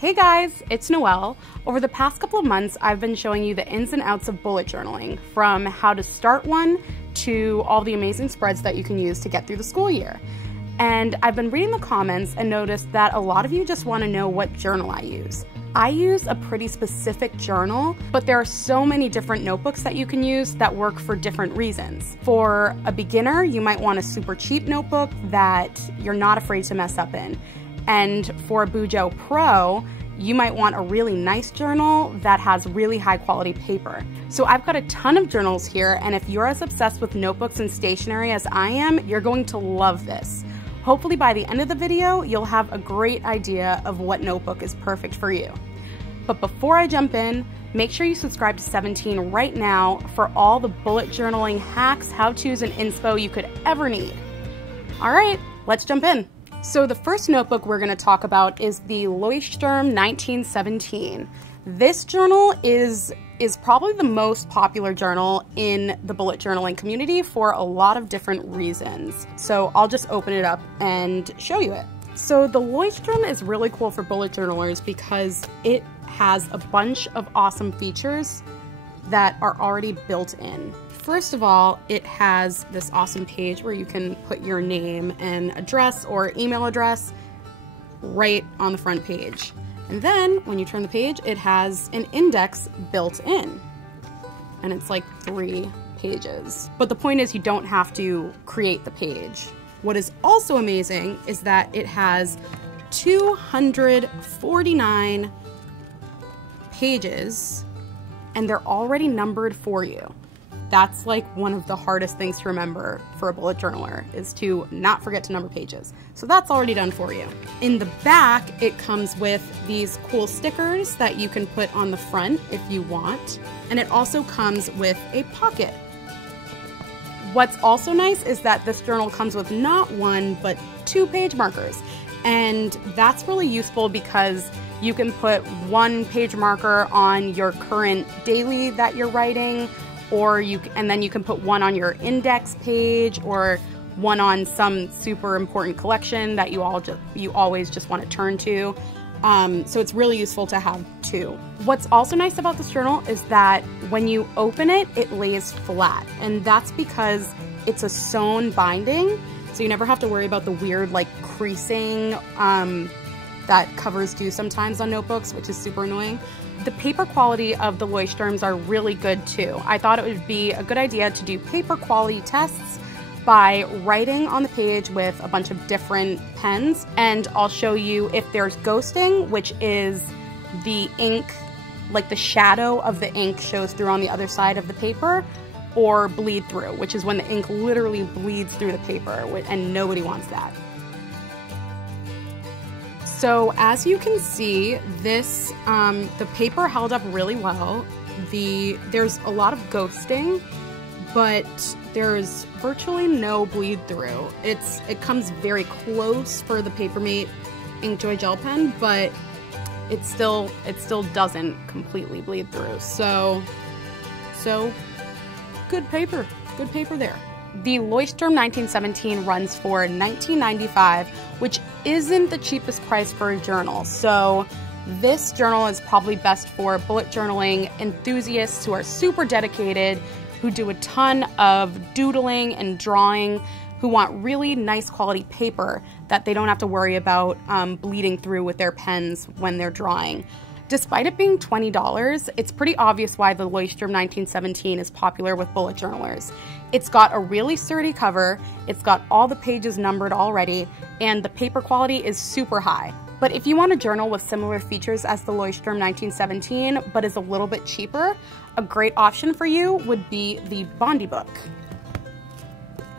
Hey guys, it's Noelle. Over the past couple of months, I've been showing you the ins and outs of bullet journaling, from how to start one to all the amazing spreads that you can use to get through the school year. And I've been reading the comments and noticed that a lot of you just want to know what journal I use. I use a pretty specific journal, but there are so many different notebooks that you can use that work for different reasons. For a beginner, you might want a super cheap notebook that you're not afraid to mess up in. And for a Bujo Pro, you might want a really nice journal that has really high quality paper. So I've got a ton of journals here, and if you're as obsessed with notebooks and stationery as I am, you're going to love this. Hopefully by the end of the video, you'll have a great idea of what notebook is perfect for you. But before I jump in, make sure you subscribe to 17 right now for all the bullet journaling hacks, how-tos, and inspo you could ever need. All right, let's jump in. So the first notebook we're going to talk about is the Lowercase 1917. This journal is probably the most popular journal in the bullet journaling community for a lot of different reasons. So I'll just open it up and show you it. So the Lowercase is really cool for bullet journalers because it has a bunch of awesome features that are already built in. First of all, it has this awesome page where you can put your name and address or email address right on the front page. And then when you turn the page, it has an index built in. And it's like 3 pages. But the point is, you don't have to create the page. What is also amazing is that it has 249 pages and they're already numbered for you. That's like one of the hardest things to remember for a bullet journaler, is to not forget to number pages. So that's already done for you. In the back, it comes with these cool stickers that you can put on the front if you want. And it also comes with a pocket. What's also nice is that this journal comes with not 1, but 2 page markers. And that's really useful because you can put 1 page marker on your current daily that you're writing, and then you can put 1 on your index page, or 1 on some super important collection that you always just want to turn to. So it's really useful to have 2. What's also nice about this journal is that when you open it, it lays flat, and that's because it's a sewn binding, so you never have to worry about the weird like creasing that covers do sometimes on notebooks, which is super annoying. The paper quality of the Lowercase are really good too. I thought it would be a good idea to do paper quality tests by writing on the page with a bunch of different pens, and I'll show you if there's ghosting, which is the ink, like the shadow of the ink shows through on the other side of the paper, or bleed through, which is when the ink literally bleeds through the paper, and nobody wants that. So as you can see, this the paper held up really well. There's a lot of ghosting, but there's virtually no bleed through. It comes very close for the Papermate Inkjoy gel pen, but it still doesn't completely bleed through. So good paper there. The Lowercase 1917 runs for $19.95, which isn't the cheapest price for a journal. So this journal is probably best for bullet journaling enthusiasts who are super dedicated, who do a ton of doodling and drawing, who want really nice quality paper that they don't have to worry about bleeding through with their pens when they're drawing. Despite it being $20, it's pretty obvious why the Lowercase 1917 is popular with bullet journalers. It's got a really sturdy cover, it's got all the pages numbered already, and the paper quality is super high. But if you want a journal with similar features as the Lowercase 1917, but is a little bit cheaper, a great option for you would be the BondiBook.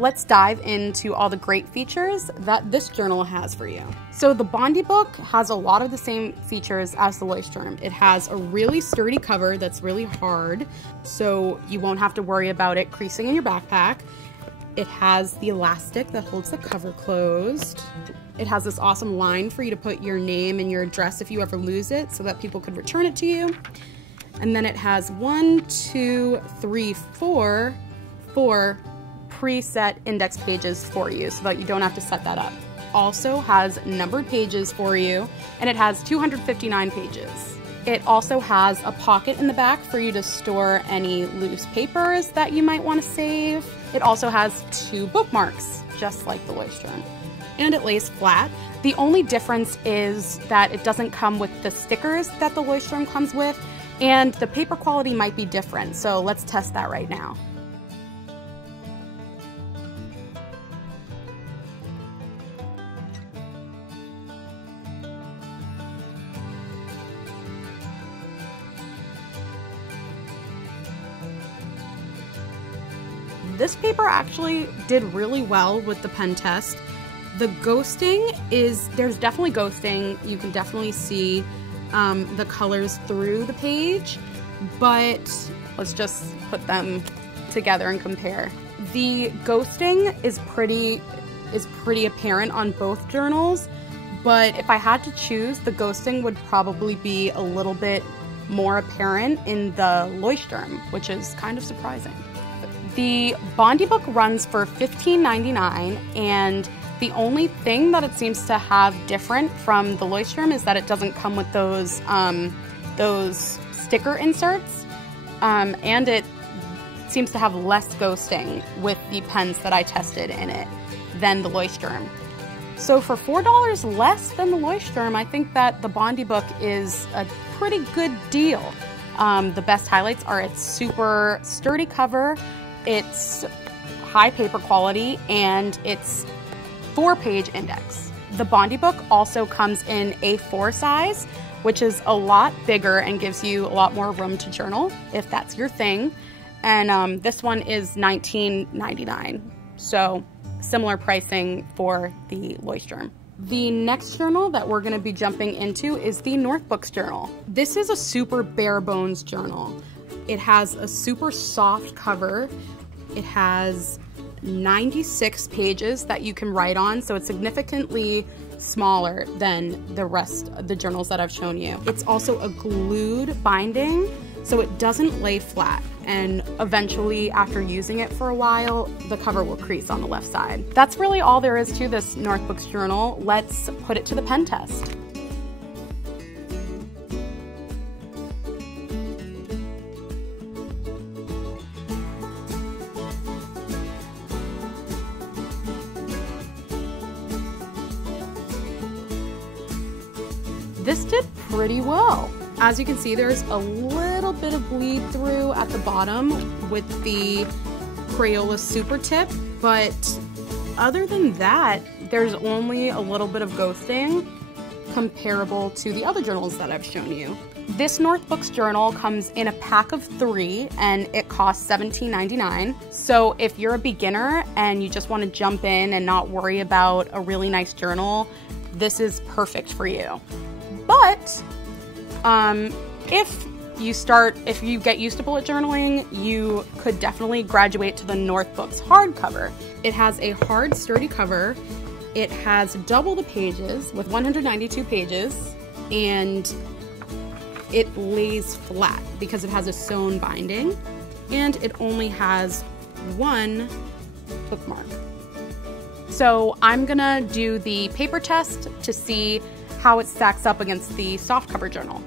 Let's dive into all the great features that this journal has for you. So the BondiBook has a lot of the same features as the Lowercase. It has a really sturdy cover that's really hard, so you won't have to worry about it creasing in your backpack. It has the elastic that holds the cover closed. It has this awesome line for you to put your name and your address if you ever lose it, so that people could return it to you. And then it has 4 preset index pages for you, so that you don't have to set that up. also has numbered pages for you, and it has 259 pages. It also has a pocket in the back for you to store any loose papers that you might want to save. It also has 2 bookmarks, just like the Leuchtturm. And it lays flat. The only difference is that it doesn't come with the stickers that the Leuchtturm comes with, and the paper quality might be different, so let's test that right now. This paper actually did really well with the pen test. The ghosting there's definitely ghosting. You can definitely see the colors through the page, but let's just put them together and compare. The ghosting is pretty apparent on both journals, but if I had to choose, the ghosting would probably be a little bit more apparent in the Leuchtturm, which is kind of surprising. The BondiBook runs for $15.99, and the only thing that it seems to have different from the Leuchtturm is that it doesn't come with those sticker inserts, and it seems to have less ghosting with the pens that I tested in it than the Leuchtturm. So for $4 less than the Leuchtturm, I think that the BondiBook is a pretty good deal. The best highlights are its super sturdy cover, its high paper quality, and its 4-page index. The BondiBook also comes in A4 size, which is a lot bigger and gives you a lot more room to journal if that's your thing. And this one is $19.99, so similar pricing for the Leuchtturm. The next journal that we're going to be jumping into is the Northbooks journal. This is a super bare bones journal. It has a super soft cover. It has 96 pages that you can write on, so it's significantly smaller than the rest of the journals that I've shown you. It's also a glued binding, so it doesn't lay flat, and eventually after using it for a while, the cover will crease on the left side. That's really all there is to this Northbooks journal. Let's put it to the pen test. This did pretty well. As you can see, there's a little bit of bleed through at the bottom with the Crayola Super Tip, but other than that, there's only a little bit of ghosting comparable to the other journals that I've shown you. This Northbooks journal comes in a pack of 3 and it costs $17.99. So if you're a beginner and you just want to jump in and not worry about a really nice journal, this is perfect for you. But if you get used to bullet journaling, you could definitely graduate to the Northbooks hardcover. It has a hard, sturdy cover. It has double the pages with 192 pages, and it lays flat because it has a sewn binding, and it only has 1 bookmark. So I'm gonna do the paper test to see how it stacks up against the softcover journal.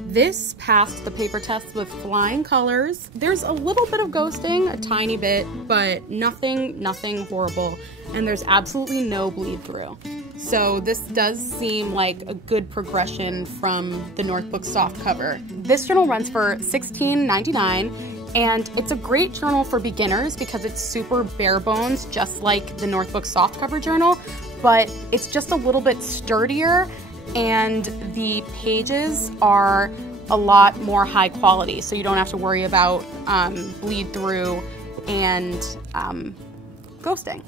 This passed the paper test with flying colors. There's a little bit of ghosting, a tiny bit, but nothing horrible, and there's absolutely no bleed through. So this does seem like a good progression from the Northbooks softcover. This journal runs for $16.99. And it's a great journal for beginners because it's super bare bones, just like the Northbooks softcover journal, but it's just a little bit sturdier, and the pages are a lot more high quality, so you don't have to worry about bleed through and ghosting.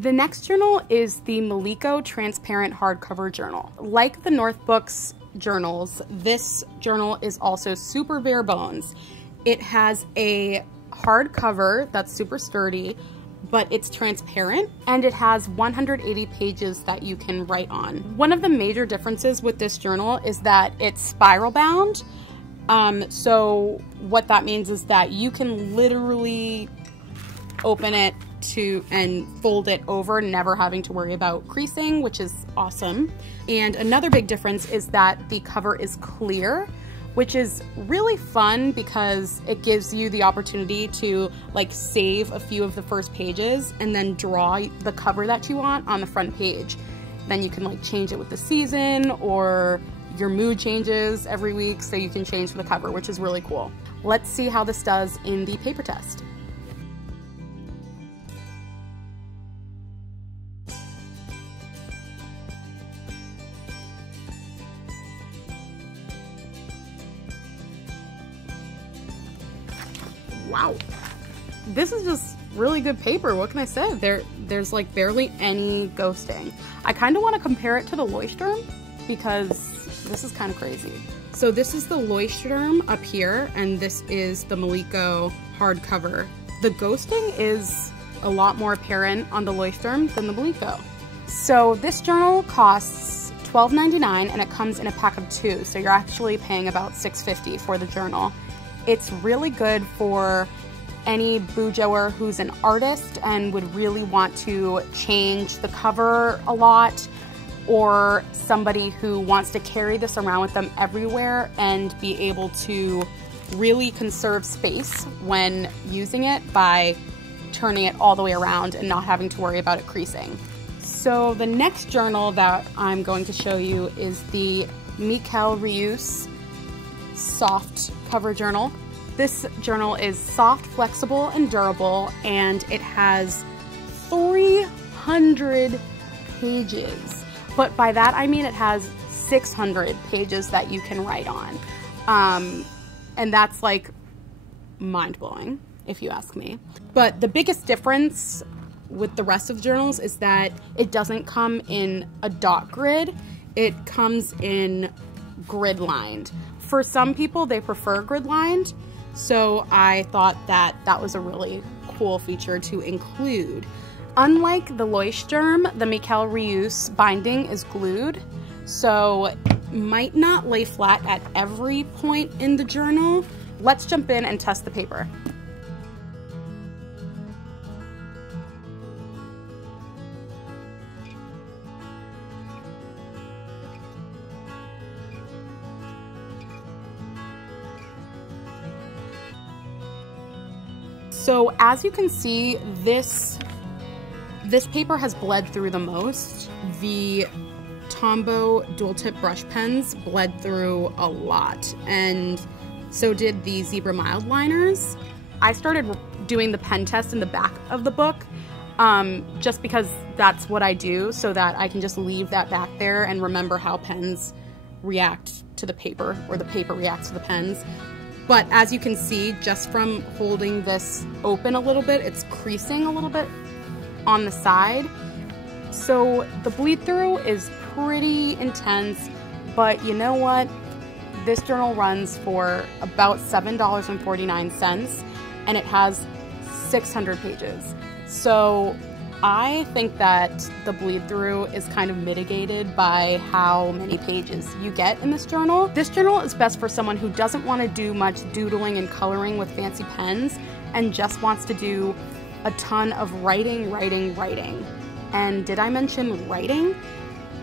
The next journal is the Miliko transparent hardcover journal. Like the Northbooks journals, this journal is also super bare bones. It has a hard cover that's super sturdy, but it's transparent, and it has 180 pages that you can write on. One of the major differences with this journal is that it's spiral bound, So what that means is that you can literally open it and fold it over, never having to worry about creasing, which is awesome. And another big difference is that the cover is clear, which is really fun because it gives you the opportunity to like save a few of the first pages and then draw the cover that you want on the front page. Then you can like change it with the season, or your mood changes every week, so you can change the cover, which is really cool. Let's see how this does in the paper test. Wow, this is just really good paper. What can I say? There's like barely any ghosting. I kind of want to compare it to the Leuchtturm because this is kind of crazy. So this is the Leuchtturm up here, and this is the Miliko hardcover. The ghosting is a lot more apparent on the Leuchtturm than the Miliko. So this journal costs $12.99 and it comes in a pack of 2, so you're actually paying about $6.50 for the journal. It's really good for any boojoer who's an artist and would really want to change the cover a lot, or somebody who wants to carry this around with them everywhere and be able to really conserve space when using it by turning it all the way around and not having to worry about it creasing. So the next journal that I'm going to show you is the Miquel Rius soft cover journal. This journal is soft, flexible, and durable, and it has 300 pages. But by that I mean it has 600 pages that you can write on. And that's like mind-blowing, if you ask me. But the biggest difference with the rest of the journals is that it doesn't come in a dot grid. It comes in grid lined. For some people, they prefer grid lined, so I thought that that was a really cool feature to include. Unlike the Leuchtturm, the Miquel Rius binding is glued, so it might not lay flat at every point in the journal. Let's jump in and test the paper. So as you can see, this paper has bled through the most. The Tombow dual tip brush pens bled through a lot, and so did the Zebra mild liners. I started doing the pen test in the back of the book just because that's what I do, so that I can just leave that back there and remember how pens react to the paper, or the paper reacts to the pens. But as you can see, just from holding this open a little bit, it's creasing a little bit on the side. So the bleed through is pretty intense, but you know what? This journal runs for about $7.49, and it has 600 pages. So I think that the bleed through is kind of mitigated by how many pages you get in this journal. This journal is best for someone who doesn't want to do much doodling and coloring with fancy pens and just wants to do a ton of writing. And did I mention writing?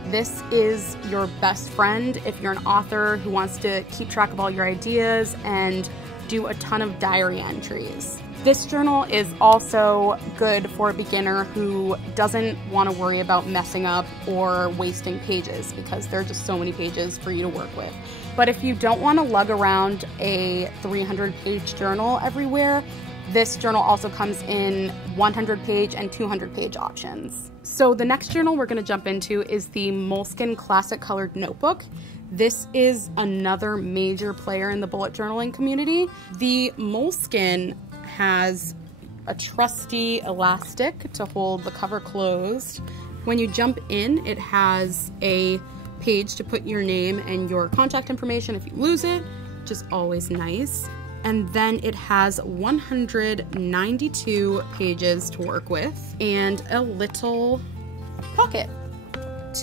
This is your best friend if you're an author who wants to keep track of all your ideas and do a ton of diary entries. This journal is also good for a beginner who doesn't want to worry about messing up or wasting pages, because there are just so many pages for you to work with. But if you don't want to lug around a 300-page journal everywhere, this journal also comes in 100-page and 200-page options. So the next journal we're going to jump into is the Moleskine Classic Colored Notebook. This is another major player in the bullet journaling community. The Moleskine has a trusty elastic to hold the cover closed. When you jump in, it has a page to put your name and your contact information if you lose it, which is always nice. And then it has 192 pages to work with and a little pocket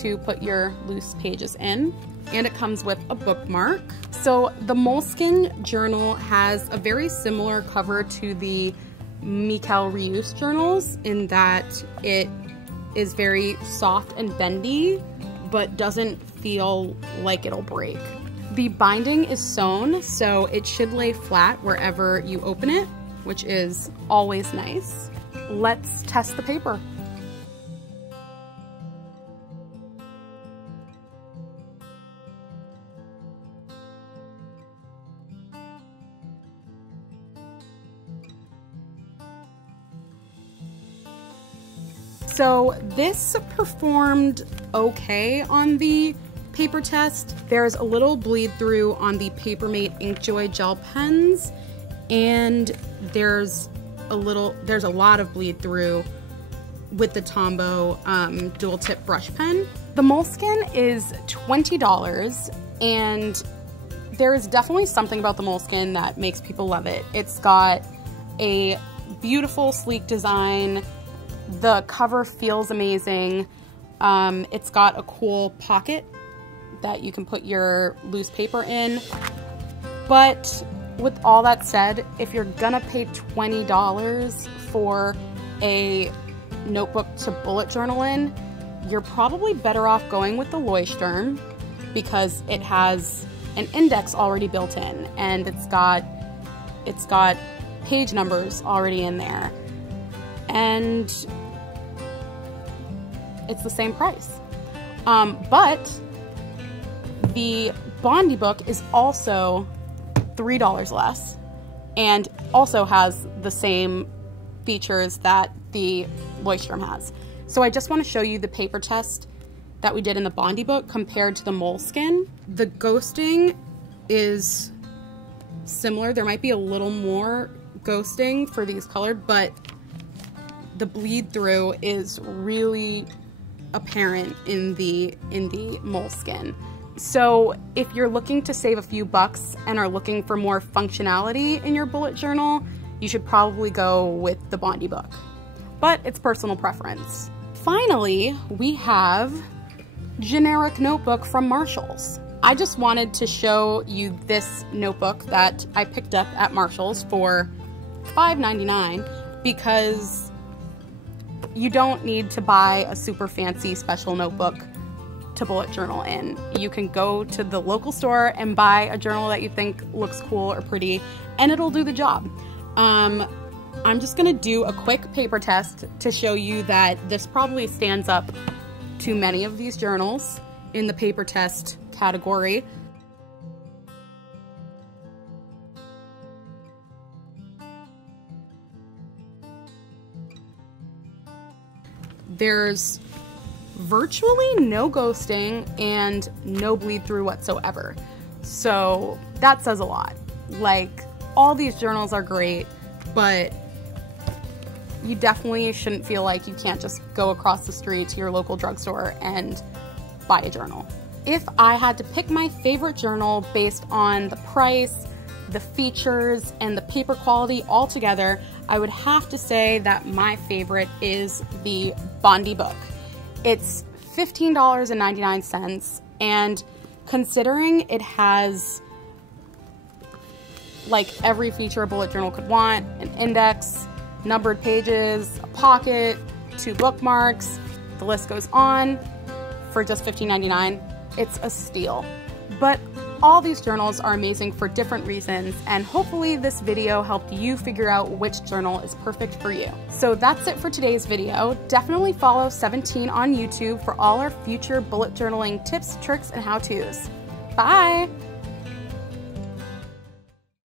to put your loose pages in. and it comes with a bookmark. So the Moleskine journal has a very similar cover to the Miquel Rius journals in that it is very soft and bendy, but doesn't feel like it'll break. The binding is sewn, so it should lay flat wherever you open it, which is always nice. Let's test the paper. So this performed okay on the paper test. There's a little bleed through on the Papermate Inkjoy gel pens, and there's a lot of bleed through with the Tombow dual tip brush pen. The Moleskine is $20, and there is definitely something about the Moleskine that makes people love it. It's got a beautiful, sleek design. The cover feels amazing. It's got a cool pocket that you can put your loose paper in. But with all that said, if you're gonna pay $20 for a notebook to bullet journal in, you're probably better off going with the Leuchtturm because it has an index already built in, and it's got page numbers already in there. And it's the same price. But the BondiBook is also $3 less and also has the same features that the Leuchtturm has. So I just want to show you the paper test that we did in the BondiBook compared to the Moleskine. The ghosting is similar. There might be a little more ghosting for these colored, but the bleed through is really apparent in the Moleskine. So if you're looking to save a few bucks and are looking for more functionality in your bullet journal, you should probably go with the BondiBook, but it's personal preference. Finally, we have generic notebook from Marshall's. I just wanted to show you this notebook that I picked up at Marshall's for $5.99 because you don't need to buy a super fancy special notebook to bullet journal in. You can go to the local store and buy a journal that you think looks cool or pretty, and it'll do the job. I'm just gonna do a quick paper test to show you that this probably stands up to many of these journals in the paper test category. There's virtually no ghosting and no bleed through whatsoever. So that says a lot. Like, all these journals are great, but you definitely shouldn't feel like you can't just go across the street to your local drugstore and buy a journal. If I had to pick my favorite journal based on the price, the features, and the paper quality all together, I would have to say that my favorite is the BondiBook. It's $15.99, and considering it has like every feature a bullet journal could want, an index, numbered pages, a pocket, 2 bookmarks, the list goes on, for just $15.99, it's a steal. But all these journals are amazing for different reasons, and hopefully this video helped you figure out which journal is perfect for you. So that's it for today's video. Definitely follow 17 on YouTube for all our future bullet journaling tips, tricks, and how-tos. Bye!